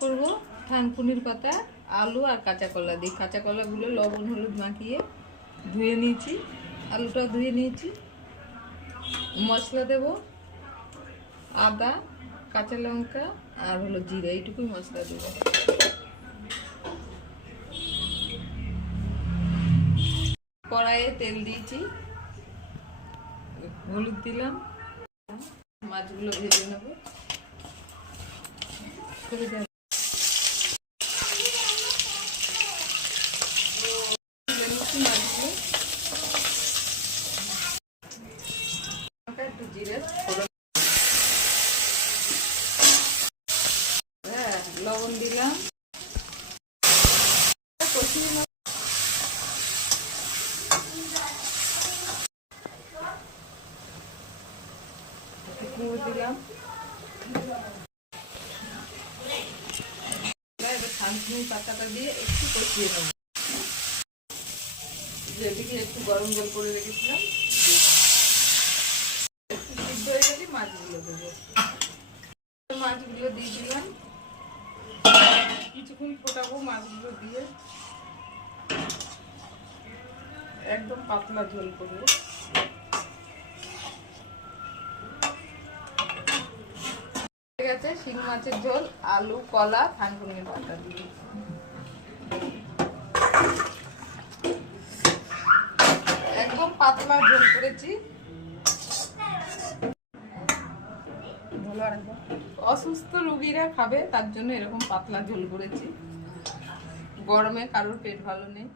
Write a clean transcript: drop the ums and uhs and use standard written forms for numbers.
করবো থানকুনির পাতা, আলু আর কাঁচা কলা দিই। কাঁচা কলাগুলো লবণ হলুদ মাখিয়ে ধুয়ে নিয়েছি, আলুটা ধুয়ে নিয়েছি। মশলা দেব আদা, কাঁচা লঙ্কা আর হলো জিরা, এইটুকুই মশলা দেবো। কড়াইয়ে তেল দিয়েছি, হলুদ দিলাম, মাছগুলো ভেজে নেব। একটু জিরে লবণ দিলাম, কষিয়ে নেব। দিলাম থানকুনি পাতাটা দিয়ে একটু কষিয়ে নেব। যেদিকে একটু গরম জল করে রেখেছিলাম, একটু সিদ্ধ হয়ে গেলে মাছগুলো দেবো। মাছগুলো দিয়ে দিলাম, কিছুক্ষণ ফোটাবো। মাছগুলো দিয়ে একদম পাতলা ঝোল করবো। ঠিক আছে, শিং মাছের ঝোল, আলু, কলা, থানকুনি পাতা দিয়ে একদম পাতলা ঝোল করেছি। অসুস্থ রোগীরা খাবে, তার জন্য এরকম পাতলা ঝোল করেছি। গরমে কারোর পেট ভালো নেই।